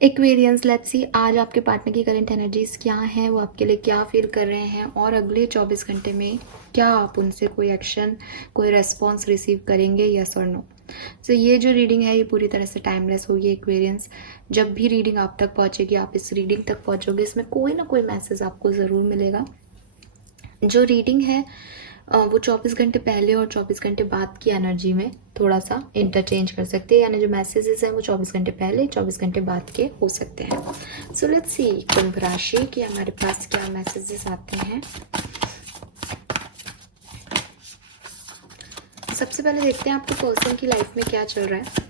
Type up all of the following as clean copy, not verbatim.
Aquarians, let's see आज आपके partner की करंट एनर्जीज क्या हैं, वो आपके लिए क्या फील कर रहे हैं और अगले 24 घंटे में क्या आप उनसे कोई एक्शन, कोई रेस्पॉन्स रिसीव करेंगे, यस और नो। सो ये जो रीडिंग है ये पूरी तरह से टाइमलेस होगी एक्वेरियंस। जब भी रीडिंग आप तक पहुंचेगी, आप इस रीडिंग तक पहुंचोगे, इसमें कोई ना कोई मैसेज आपको ज़रूर मिलेगा। जो रीडिंग है वो 24 घंटे पहले और 24 घंटे बाद की एनर्जी में थोड़ा सा इंटरचेंज कर सकते हैं, यानी जो मैसेजेस हैं वो 24 घंटे पहले 24 घंटे बाद के हो सकते हैं। सो लेट्स सी कुंभ राशि कि हमारे पास क्या मैसेजेस आते हैं। सबसे पहले देखते हैं आपके पर्सन की लाइफ में क्या चल रहा है।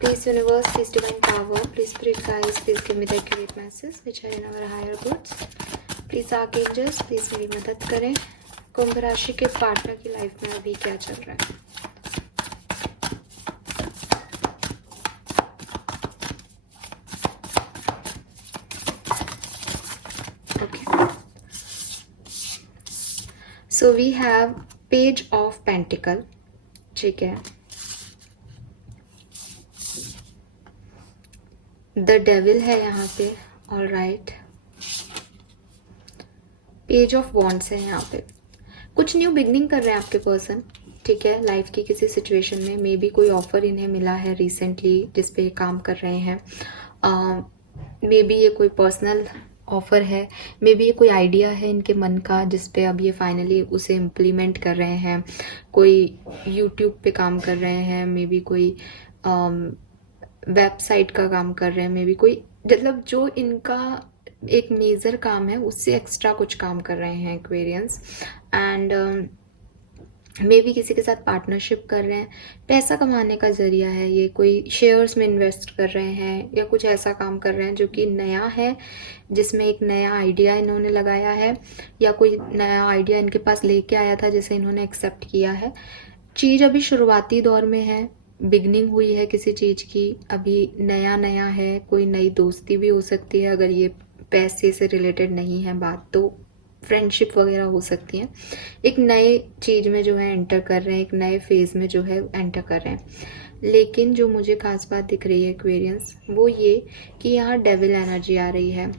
Please universe, please divine power, please spirit guides, please give me the accurate message which are in our higher goods. Please archangels, please मेरी मदद करें। कुंभ राशि के पार्टनर की लाइफ में अभी क्या चल रहा है। Okay, so we have page of pentacle, ठीक है। द डेविल है यहाँ पे, all right. Page of wands है यहाँ पे। कुछ न्यू बिगनिंग कर रहे हैं आपके पर्सन, ठीक है। लाइफ की किसी सिचुएशन में मे बी कोई ऑफर इन्हें मिला है रिसेंटली जिस पे ये काम कर रहे हैं। मे बी ये कोई पर्सनल ऑफर है, मे बी ये कोई आइडिया है इनके मन का जिस पे अब ये फाइनली उसे इम्प्लीमेंट कर रहे हैं। कोई यूट्यूब पे काम कर रहे हैं, मे बी कोई वेबसाइट का काम कर रहे हैं, मे बी कोई, मतलब जो इनका एक मेजर काम है उससे एक्स्ट्रा कुछ काम कर रहे हैं एक्वेरियंस। एंड मे बी किसी के साथ पार्टनरशिप कर रहे हैं। पैसा कमाने का जरिया है ये, कोई शेयर्स में इन्वेस्ट कर रहे हैं या कुछ ऐसा काम कर रहे हैं जो कि नया है, जिसमें एक नया आइडिया इन्होंने लगाया है या कोई नया आइडिया इनके पास लेके आया था जिसे इन्होंने एक्सेप्ट किया है। चीज़ अभी शुरुआती दौर में है, बिगनिंग हुई है किसी चीज़ की, अभी नया नया है। कोई नई दोस्ती भी हो सकती है, अगर ये पैसे से रिलेटेड नहीं है बात तो फ्रेंडशिप वगैरह हो सकती है। एक नए चीज़ में जो है एंटर कर रहे हैं, एक नए फेज़ में जो है एंटर कर रहे हैं। लेकिन जो मुझे खास बात दिख रही है एक्वेरियंस वो ये कि यहाँ डेविल एनर्जी आ रही है।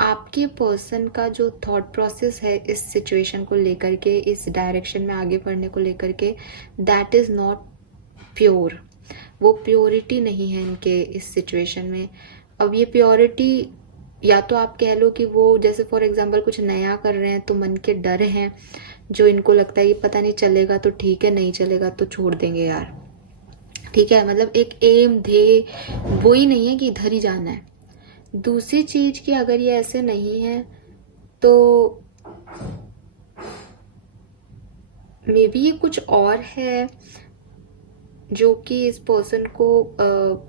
आपके पर्सन का जो थॉट प्रोसेस है इस सिचुएशन को लेकर के, इस डायरेक्शन में आगे बढ़ने को लेकर के, दैट इज़ नॉट प्योर। वो प्योरिटी नहीं है इनके इस सिचुएशन में। अब ये प्योरिटी, या तो आप कह लो कि वो जैसे फॉर एग्जांपल कुछ नया कर रहे हैं तो मन के डर हैं जो इनको लगता है ये पता नहीं चलेगा तो ठीक है, नहीं चलेगा तो छोड़ देंगे यार, ठीक है। मतलब एक एम ध्येय वो ही नहीं है कि इधर ही जाना है। दूसरी चीज कि अगर ये ऐसे नहीं है तो मे बी ये कुछ और है जो कि इस पर्सन को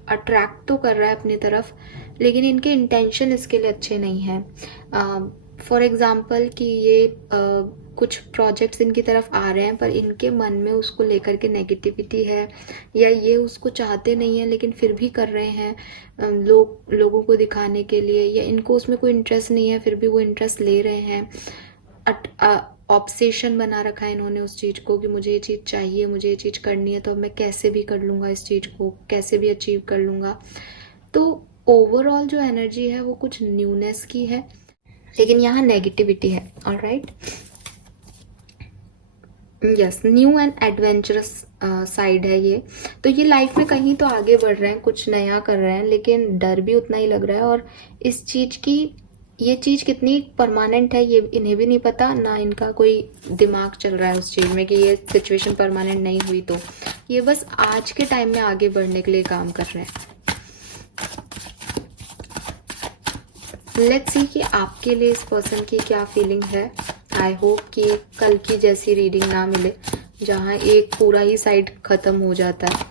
अट्रैक्ट तो कर रहा है अपनी तरफ, लेकिन इनके इंटेंशन इसके लिए अच्छे नहीं हैं। फॉर एग्जांपल कि ये कुछ प्रोजेक्ट्स इनकी तरफ आ रहे हैं पर इनके मन में उसको लेकर के नेगेटिविटी है, या ये उसको चाहते नहीं हैं लेकिन फिर भी कर रहे हैं लोगों को दिखाने के लिए, या इनको उसमें कोई इंटरेस्ट नहीं है फिर भी वो इंटरेस्ट ले रहे हैं। ऑब्सेशन बना रखा है इन्होंने उस चीज़ को कि मुझे ये चीज़ चाहिए, मुझे ये चीज़ करनी है, तो अब मैं कैसे भी कर लूँगा, इस चीज़ को कैसे भी अचीव कर लूँगा। तो ओवरऑल जो एनर्जी है वो कुछ न्यूनेस की है, लेकिन यहाँ नेगेटिविटी है, alright. Yes, new and adventurous side है ये। तो ये लाइफ में कहीं तो आगे बढ़ रहे हैं, कुछ नया कर रहे हैं, लेकिन डर भी उतना ही लग रहा है। और इस चीज़ की, ये चीज़ कितनी परमानेंट है ये इन्हें भी नहीं पता, ना इनका कोई दिमाग चल रहा है उस चीज़ में कि ये सिचुएशन परमानेंट नहीं हुई। तो ये बस आज के टाइम में आगे बढ़ने के लिए काम कर रहे हैं। लेट्स सी कि आपके लिए इस पर्सन की क्या फीलिंग है। आई होप कि कल की जैसी रीडिंग ना मिले जहाँ एक पूरा ही साइड खत्म हो जाता है।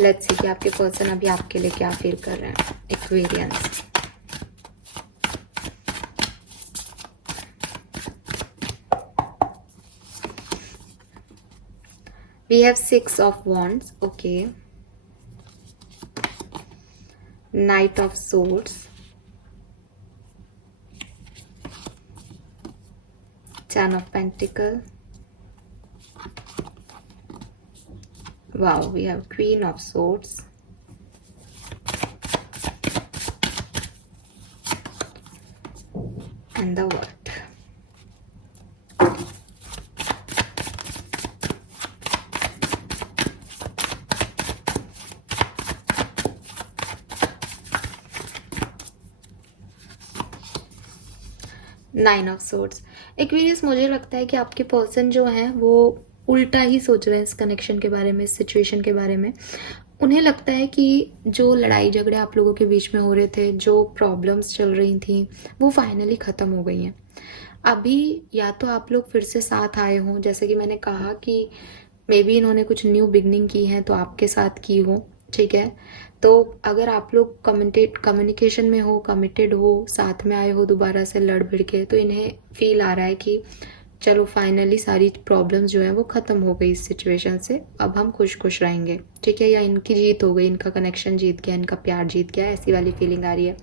लेट्स सी कि आपके पर्सन अभी आपके लिए क्या फील कर रहे हैं Aquarians. We have 6 of Wands, okay. Knight of Swords, Ten of Pentacles. Wow, we have Queen of Swords, and the world. Nine of swords. Aquarius, मुझे लगता है कि आपके पर्सन जो हैं वो उल्टा ही सोच रहे हैं इस कनेक्शन के बारे में, इस सिचुएशन के बारे में। उन्हें लगता है कि जो लड़ाई झगड़े आप लोगों के बीच में हो रहे थे, जो प्रॉब्लम्स चल रही थी, वो फाइनली ख़त्म हो गई हैं। अभी या तो आप लोग फिर से साथ आए हों, जैसे कि मैंने कहा कि मे बी इन्होंने कुछ न्यू बिगनिंग की है तो आपके साथ की हो, ठीक है। तो अगर आप लोग कम्युनिकेशन में हो, कमिटेड हो, साथ में आए हो दोबारा से लड़ भिड़ के, तो इन्हें फील आ रहा है कि चलो फाइनली सारी प्रॉब्लम्स जो है वो ख़त्म हो गई इस सिचुएशन से, अब हम खुश खुश रहेंगे, ठीक है। या इनकी जीत हो गई, इनका कनेक्शन जीत गया, इनका प्यार जीत गया, ऐसी वाली फीलिंग आ रही है।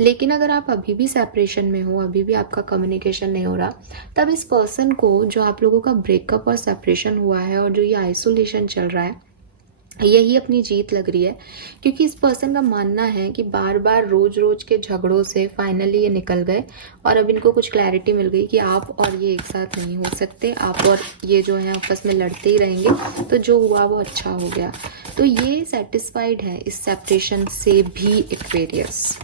लेकिन अगर आप अभी भी सेपरेशन में हो, अभी भी आपका कम्युनिकेशन नहीं हो रहा, तब इस पर्सन को, जो आप लोगों का ब्रेकअप और सेपरेशन हुआ है और जो ये आइसोलेशन चल रहा है, यही अपनी जीत लग रही है। क्योंकि इस पर्सन का मानना है कि बार बार रोज रोज के झगड़ों से फाइनली ये निकल गए और अब इनको कुछ क्लैरिटी मिल गई कि आप और ये एक साथ नहीं हो सकते, आप और ये जो है आपस में लड़ते ही रहेंगे, तो जो हुआ वो अच्छा हो गया। तो ये सेटिस्फाइड है इस सेपरेशन से भी एक्वेरियस।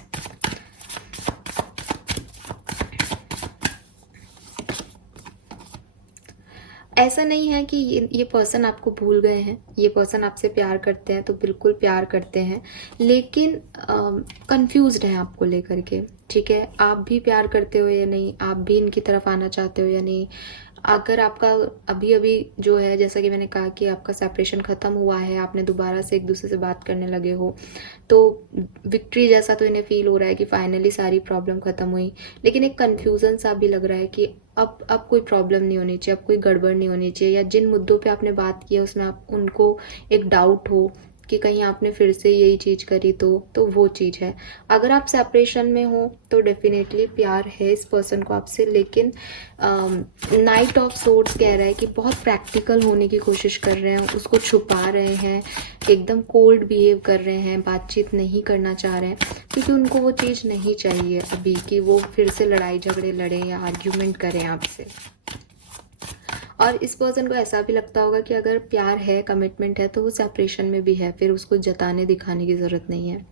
ऐसा नहीं है कि ये पर्सन आपको भूल गए हैं, ये पर्सन आपसे प्यार करते हैं, तो बिल्कुल प्यार करते हैं, लेकिन कंफ्यूज्ड हैं आपको लेकर के, ठीक है। आप भी प्यार करते हो या नहीं, आप भी इनकी तरफ आना चाहते हो या नहीं। अगर आपका अभी अभी जो है, जैसा कि मैंने कहा कि आपका सेपरेशन ख़त्म हुआ है, आपने दोबारा से एक दूसरे से बात करने लगे हो, तो विक्ट्री जैसा तो इन्हें फील हो रहा है कि फाइनली सारी प्रॉब्लम ख़त्म हुई। लेकिन एक कन्फ्यूज़न सा भी लग रहा है कि अब कोई प्रॉब्लम नहीं होनी चाहिए, अब कोई गड़बड़ नहीं होनी चाहिए, या जिन मुद्दों पे आपने बात की है उसमें आप उनको एक डाउट हो कि कहीं आपने फिर से यही चीज़ करी तो वो चीज़ है। अगर आप सेपरेशन में हो तो डेफिनेटली प्यार है इस पर्सन को आपसे, लेकिन नाइट ऑफ सोर्ड्स कह रहा है कि बहुत प्रैक्टिकल होने की कोशिश कर रहे हैं, उसको छुपा रहे हैं, एकदम कोल्ड बिहेव कर रहे हैं, बातचीत नहीं करना चाह रहे हैं, क्योंकि उनको वो चीज़ नहीं चाहिए अभी कि वो फिर से लड़ाई झगड़े लड़ें या आर्ग्यूमेंट करें आपसे। और इस पर्सन को ऐसा भी लगता होगा कि अगर प्यार है, कमिटमेंट है, तो वो सेपरेशन में भी है, फिर उसको जताने दिखाने की ज़रूरत नहीं है।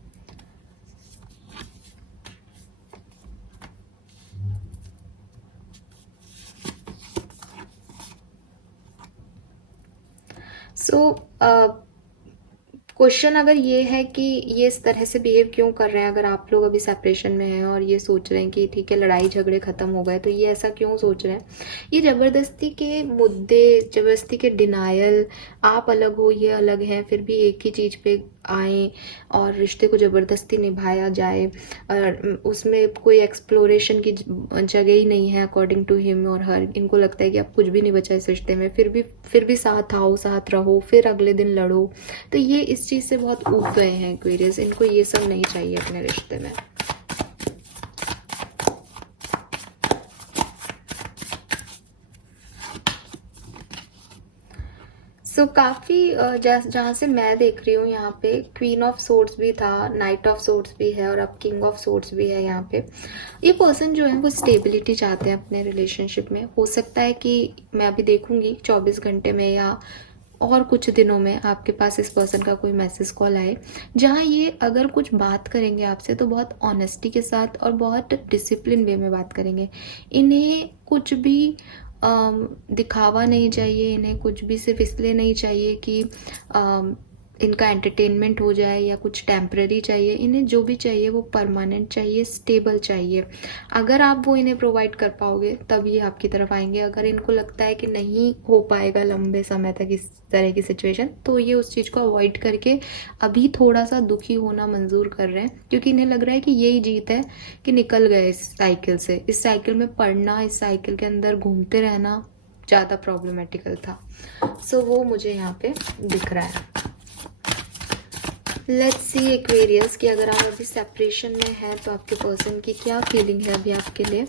सो क्वेश्चन अगर ये है कि ये इस तरह से बिहेव क्यों कर रहे हैं, अगर आप लोग अभी सेपरेशन में हैं और ये सोच रहे हैं कि ठीक है लड़ाई झगड़े ख़त्म हो गए, तो ये ऐसा क्यों सोच रहे हैं। ये ज़बरदस्ती के मुद्दे, ज़बरदस्ती के डिनायल, आप अलग हो ये अलग हैं, फिर भी एक ही चीज़ पे आए और रिश्ते को ज़बरदस्ती निभाया जाए, और उसमें कोई एक्सप्लोरेशन की जगह ही नहीं है अकॉर्डिंग टू हिम और हर। इनको लगता है कि अब कुछ भी नहीं बचा इस रिश्ते में, फिर भी साथ आओ, साथ रहो, फिर अगले दिन लड़ो। तो ये इस चीज़ से बहुत ऊब गए हैं एक्वेरियस, इनको ये सब नहीं चाहिए अपने रिश्ते में। सो काफ़ी जहाँ से मैं देख रही हूँ यहाँ पे क्वीन ऑफ सोर्ड्स भी था, नाइट ऑफ सोर्ड्स भी है और अब किंग ऑफ सोर्ड्स भी है यहाँ पे। ये पर्सन जो है वो स्टेबिलिटी चाहते हैं अपने रिलेशनशिप में। हो सकता है कि मैं अभी देखूंगी 24 घंटे में या और कुछ दिनों में आपके पास इस पर्सन का कोई मैसेज कॉल आए, जहाँ ये अगर कुछ बात करेंगे आपसे तो बहुत ऑनेस्टी के साथ और बहुत डिसिप्लिन वे में बात करेंगे। इन्हें कुछ भी दिखावा नहीं चाहिए, इन्हें कुछ भी सिर्फ इसलिए नहीं चाहिए कि इनका एंटरटेनमेंट हो जाए या कुछ टेम्पररी चाहिए। इन्हें जो भी चाहिए वो परमानेंट चाहिए, स्टेबल चाहिए। अगर आप वो इन्हें प्रोवाइड कर पाओगे तब ये आपकी तरफ आएंगे। अगर इनको लगता है कि नहीं हो पाएगा लंबे समय तक इस तरह की सिचुएशन, तो ये उस चीज़ को अवॉइड करके अभी थोड़ा सा दुखी होना मंजूर कर रहे हैं, क्योंकि इन्हें लग रहा है कि यही जीत है कि निकल गए इस साइकिल से। इस साइकिल में पड़ना, इस साइकिल के अंदर घूमते रहना ज़्यादा प्रॉब्लमेटिकल था। सो वो मुझे यहाँ पे दिख रहा है। लेट्स सी एक्वेरियस कि अगर आप अभी सेपरेशन में हैं तो आपके पर्सन की क्या फीलिंग है अभी आपके लिए।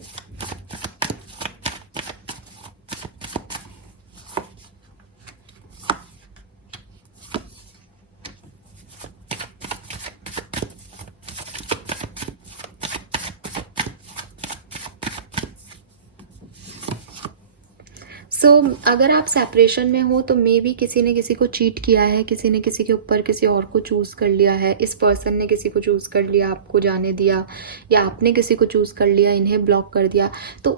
सो अगर आप सेपरेशन में हो तो मे बी किसी ने किसी को चीट किया है, किसी ने किसी के ऊपर किसी और को चूज़ कर लिया है, इस पर्सन ने किसी को चूज़ कर लिया, आपको जाने दिया, या आपने किसी को चूज़ कर लिया, इन्हें ब्लॉक कर दिया। तो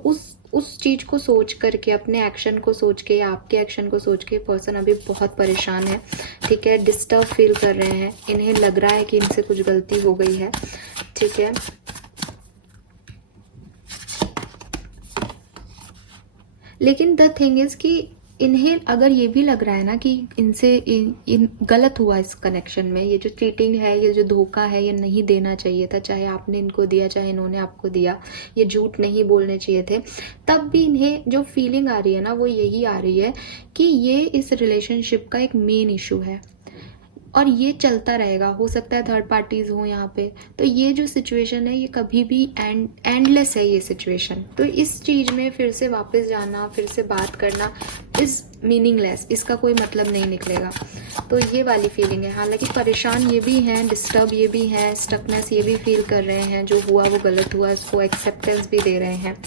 उस चीज़ को सोच करके, अपने एक्शन को सोच के या आपके एक्शन को सोच के पर्सन अभी बहुत परेशान है, ठीक है, डिस्टर्ब फील कर रहे हैं, इन्हें लग रहा है कि इनसे कुछ गलती हो गई है, ठीक है। लेकिन द थिंग इज कि इन्हें अगर ये भी लग रहा है ना कि इनसे इन गलत हुआ इस कनेक्शन में, ये जो चीटिंग है, ये जो धोखा है, ये नहीं देना चाहिए था, चाहे आपने इनको दिया चाहे इन्होंने आपको दिया, ये झूठ नहीं बोलने चाहिए थे, तब भी इन्हें जो फीलिंग आ रही है ना वो यही आ रही है कि ये इस रिलेशनशिप का एक मेन इशू है और ये चलता रहेगा। हो सकता है थर्ड पार्टीज हो यहाँ पे, तो ये जो सिचुएशन है ये कभी भी एंडलेस है ये सिचुएशन। तो इस चीज़ में फिर से वापस जाना, फिर से बात करना इज़ मीनिंगलेस, इसका कोई मतलब नहीं निकलेगा। तो ये वाली फीलिंग है। हालांकि परेशान ये भी हैं, डिस्टर्ब ये भी हैं, स्टकनेस ये भी फील कर रहे हैं, जो हुआ वो गलत हुआ, इसको एक्सेप्टेंस भी दे रहे हैं।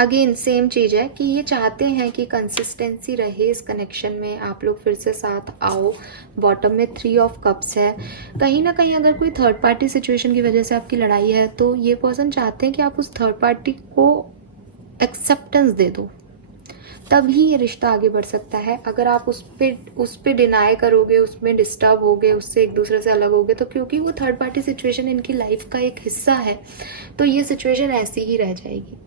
अगेन सेम चीज़ है कि ये चाहते हैं कि कंसिस्टेंसी रहे इस कनेक्शन में, आप लोग फिर से साथ आओ। बॉटम में 3 ऑफ कप्स है। कहीं ना कहीं अगर कोई थर्ड पार्टी सिचुएशन की वजह से आपकी लड़ाई है तो ये पर्सन चाहते हैं कि आप उस थर्ड पार्टी को एक्सेप्टेंस दे दो, तभी ये रिश्ता आगे बढ़ सकता है। अगर आप उस पे डिनाई करोगे, उसमें डिस्टर्ब होगे, उससे एक दूसरे से अलग होगे, तो क्योंकि वो थर्ड पार्टी सिचुएशन इनकी लाइफ का एक हिस्सा है, तो ये सिचुएशन ऐसी ही रह जाएगी।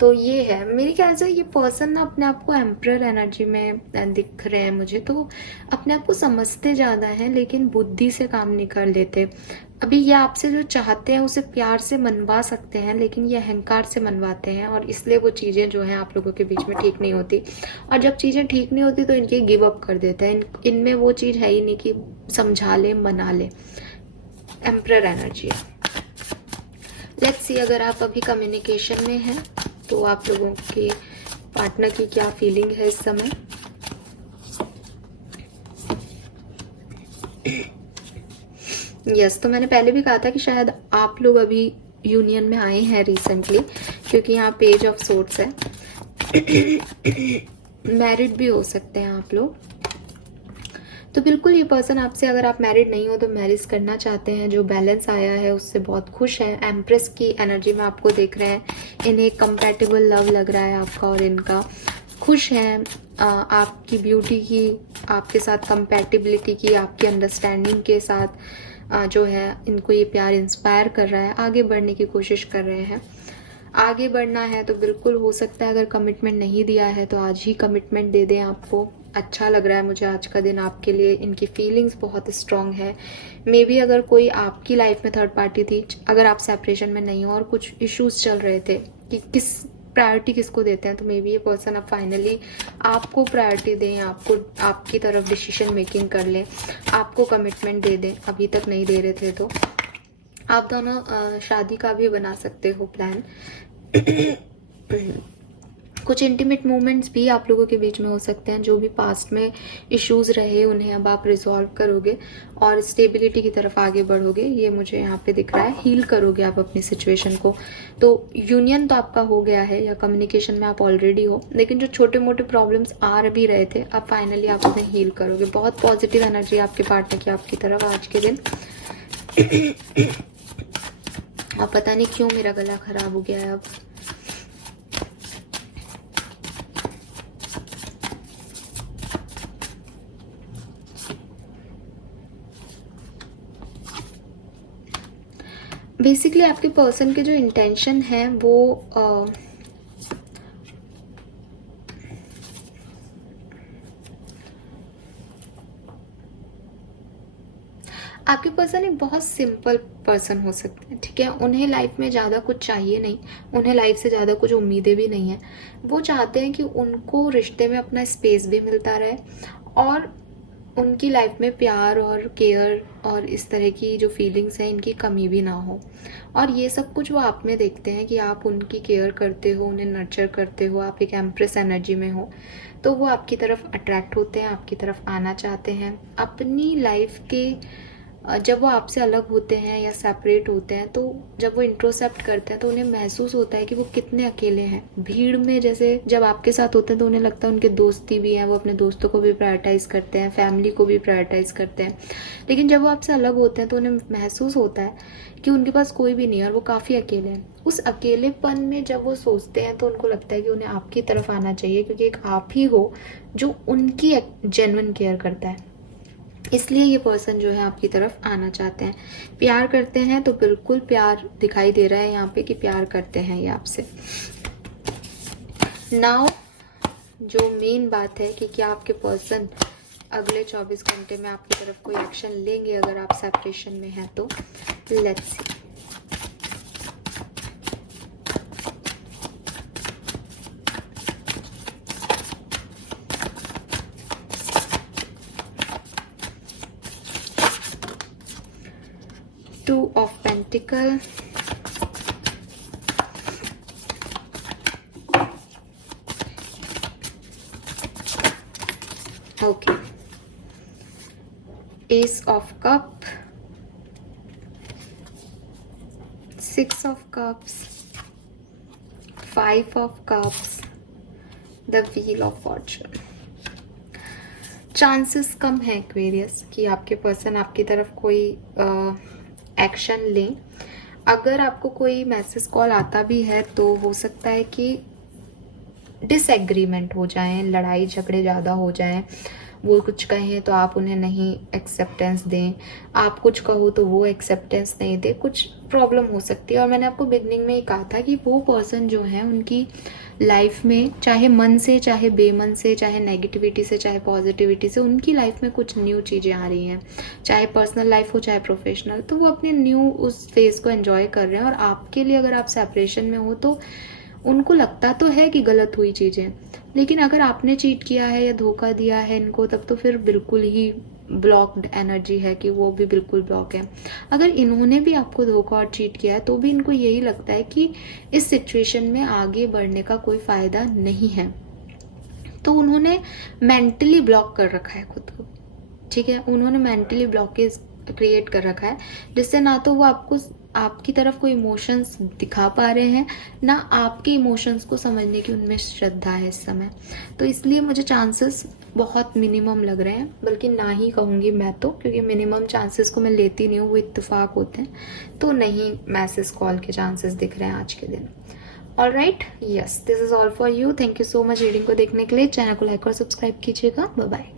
तो ये है मेरे ख्याल से, ये पर्सन ना अपने आप को एम्परर एनर्जी में दिख रहे हैं मुझे, तो अपने आप को समझते ज़्यादा हैं लेकिन बुद्धि से काम नहीं कर लेते। अभी ये आपसे जो चाहते हैं उसे प्यार से मनवा सकते हैं, लेकिन ये अहंकार से मनवाते हैं, और इसलिए वो चीज़ें जो हैं आप लोगों के बीच में ठीक नहीं होती। और जब चीज़ें ठीक नहीं होती तो इनके गिव अप कर देते हैं। इनमें वो चीज़ है ही नहीं कि समझा ले, मना ले। एम्परर एनर्जी है। लेट्स सी अगर आप अभी कम्युनिकेशन में हैं तो आप लोगों के पार्टनर की क्या फीलिंग है इस समय। यस, तो मैंने पहले भी कहा था कि शायद आप लोग अभी यूनियन में आए हैं रिसेंटली, क्योंकि यहाँ पेज ऑफ सोर्ड्स है। मैरिड भी हो सकते हैं आप लोग। तो बिल्कुल ये पर्सन आपसे, अगर आप मैरिड नहीं हो तो मैरिज करना चाहते हैं। जो बैलेंस आया है उससे बहुत खुश है। एम्प्रेस की एनर्जी में आपको देख रहे हैं। इन्हें कंपैटिबल लव लग रहा है आपका और इनका। खुश हैं आपकी ब्यूटी की, आपके साथ कंपैटिबिलिटी की, आपकी अंडरस्टैंडिंग के साथ जो है इनको ये प्यार इंस्पायर कर रहा है। आगे बढ़ने की कोशिश कर रहे हैं। आगे बढ़ना है तो बिल्कुल हो सकता है, अगर कमिटमेंट नहीं दिया है तो आज ही कमिटमेंट दे दें आपको। अच्छा लग रहा है मुझे आज का दिन आपके लिए। इनकी फीलिंग्स बहुत स्ट्रांग है। मे बी अगर कोई आपकी लाइफ में थर्ड पार्टी थी, अगर आप सेपरेशन में नहीं हो और कुछ इश्यूज चल रहे थे कि किस प्रायोरिटी किसको देते हैं, तो मे बी ये पर्सन अब फाइनली आपको प्रायोरिटी दें, आपको आपकी तरफ डिसीजन मेकिंग कर लें, आपको कमिटमेंट दे दें। अभी तक नहीं दे रहे थे तो आप दोनों शादी का भी बना सकते हो प्लान। कुछ इंटीमेट मोमेंट्स भी आप लोगों के बीच में हो सकते हैं। जो भी पास्ट में इश्यूज रहे उन्हें अब आप रिजॉल्व करोगे और स्टेबिलिटी की तरफ आगे बढ़ोगे, ये मुझे यहाँ पे दिख रहा है। हील करोगे आप अपनी सिचुएशन को। तो यूनियन तो आपका हो गया है, या कम्युनिकेशन में आप ऑलरेडी हो, लेकिन जो छोटे मोटे प्रॉब्लम्स आ भी रहे थे अब फाइनली आप उन्हें हील करोगे। बहुत पॉजिटिव एनर्जी आपके पार्टनर की आपकी तरफ आज के दिन। अब पता नहीं क्यों मेरा गला खराब हो गया है अब। बेसिकली आपके पर्सन के जो इंटेंशन है वो आपके पर्सन एक बहुत सिंपल पर्सन हो सकते हैं, ठीक है। उन्हें लाइफ में ज़्यादा कुछ चाहिए नहीं, उन्हें लाइफ से ज़्यादा कुछ उम्मीदें भी नहीं है। वो चाहते हैं कि उनको रिश्ते में अपना स्पेस भी मिलता रहे और उनकी लाइफ में प्यार और केयर और इस तरह की जो फीलिंग्स हैं इनकी कमी भी ना हो। और ये सब कुछ वो आप में देखते हैं कि आप उनकी केयर करते हो, उन्हें नर्चर करते हो, आप एक एम्प्रेस एनर्जी में हो, तो वो आपकी तरफ अट्रैक्ट होते हैं, आपकी तरफ आना चाहते हैं। अपनी लाइफ के जब वो आपसे अलग होते हैं या सेपरेट होते हैं, तो जब वो इंट्रोसेप्ट करते हैं तो उन्हें महसूस होता है कि वो कितने अकेले हैं। भीड़ में जैसे जब आपके साथ होते हैं तो उन्हें लगता है उनके दोस्ती भी हैं, वो अपने दोस्तों को भी प्रायोरिटाइज करते हैं, फैमिली को भी प्रायोरिटाइज करते हैं। लेकिन जब वो आपसे अलग होते हैं तो उन्हें महसूस होता है कि उनके पास कोई भी नहीं है और वो काफ़ी अकेले हैं। उस अकेलेपन में जब वो सोचते हैं तो उनको लगता है कि उन्हें आपकी तरफ आना चाहिए, क्योंकि एक आप ही हो जो उनकी जेन्युइन केयर करता है। इसलिए ये पर्सन जो है आपकी तरफ आना चाहते हैं। प्यार करते हैं तो बिल्कुल प्यार दिखाई दे रहा है यहाँ पे कि प्यार करते हैं ये आपसे। नाउ जो मेन बात है कि क्या आपके पर्सन अगले 24 घंटे में आपकी तरफ कोई एक्शन लेंगे अगर आप सेपरेशन में हैं तो। Let's see. Two of Pentacles, okay, Ace of Cup, Six of Cups, Five of Cups, The Wheel of Fortune। Chances कम है एक्वेरियस कि आपके पर्सन आपकी तरफ कोई एक्शन लें। अगर आपको कोई मैसेज कॉल आता भी है तो हो सकता है कि डिसएग्रीमेंट हो जाए, लड़ाई झगड़े ज़्यादा हो जाएं। वो कुछ कहें तो आप उन्हें नहीं एक्सेप्टेंस दें, आप कुछ कहो तो वो एक्सेप्टेंस नहीं दे, कुछ प्रॉब्लम हो सकती है। और मैंने आपको बिगनिंग में ही कहा था कि वो पर्सन जो है उनकी लाइफ में चाहे मन से, चाहे बेमन से, चाहे नेगेटिविटी से, चाहे पॉजिटिविटी से, उनकी लाइफ में कुछ न्यू चीज़ें आ रही हैं, चाहे पर्सनल लाइफ हो चाहे प्रोफेशनल। तो वो अपने न्यू उस फेज़ को एंजॉय कर रहे हैं। और आपके लिए अगर आप सेपरेशन में हो तो उनको लगता तो है कि गलत हुई चीज़ें, लेकिन अगर आपने चीट किया है या धोखा दिया है इनको, तब तो फिर बिल्कुल ही ब्लॉक्ड एनर्जी है कि वो भी बिल्कुल ब्लॉक है। अगर इन्होंने भी आपको धोखा और चीट किया है तो भी इनको यही लगता है कि इस सिचुएशन में आगे बढ़ने का कोई फ़ायदा नहीं है, तो उन्होंने मेंटली ब्लॉक कर रखा है खुद को। ठीक है, उन्होंने मेंटली ब्लॉकेज क्रिएट कर रखा है, जिससे ना तो वो आपको आपकी तरफ कोई इमोशंस दिखा पा रहे हैं, ना आपके इमोशंस को समझने की उनमें श्रद्धा है इस समय। तो इसलिए मुझे चांसेस बहुत मिनिमम लग रहे हैं, बल्कि ना ही कहूँगी मैं तो, क्योंकि मिनिमम चांसेस को मैं लेती नहीं हूँ, वो इत्तेफाक होते हैं। तो नहीं मैसेज कॉल के चांसेस दिख रहे हैं आज के दिन। All right, yes, this is all for you. Thank you so much reading को देखने के लिए। चैनल को लाइक और सब्सक्राइब कीजिएगा। Bye bye.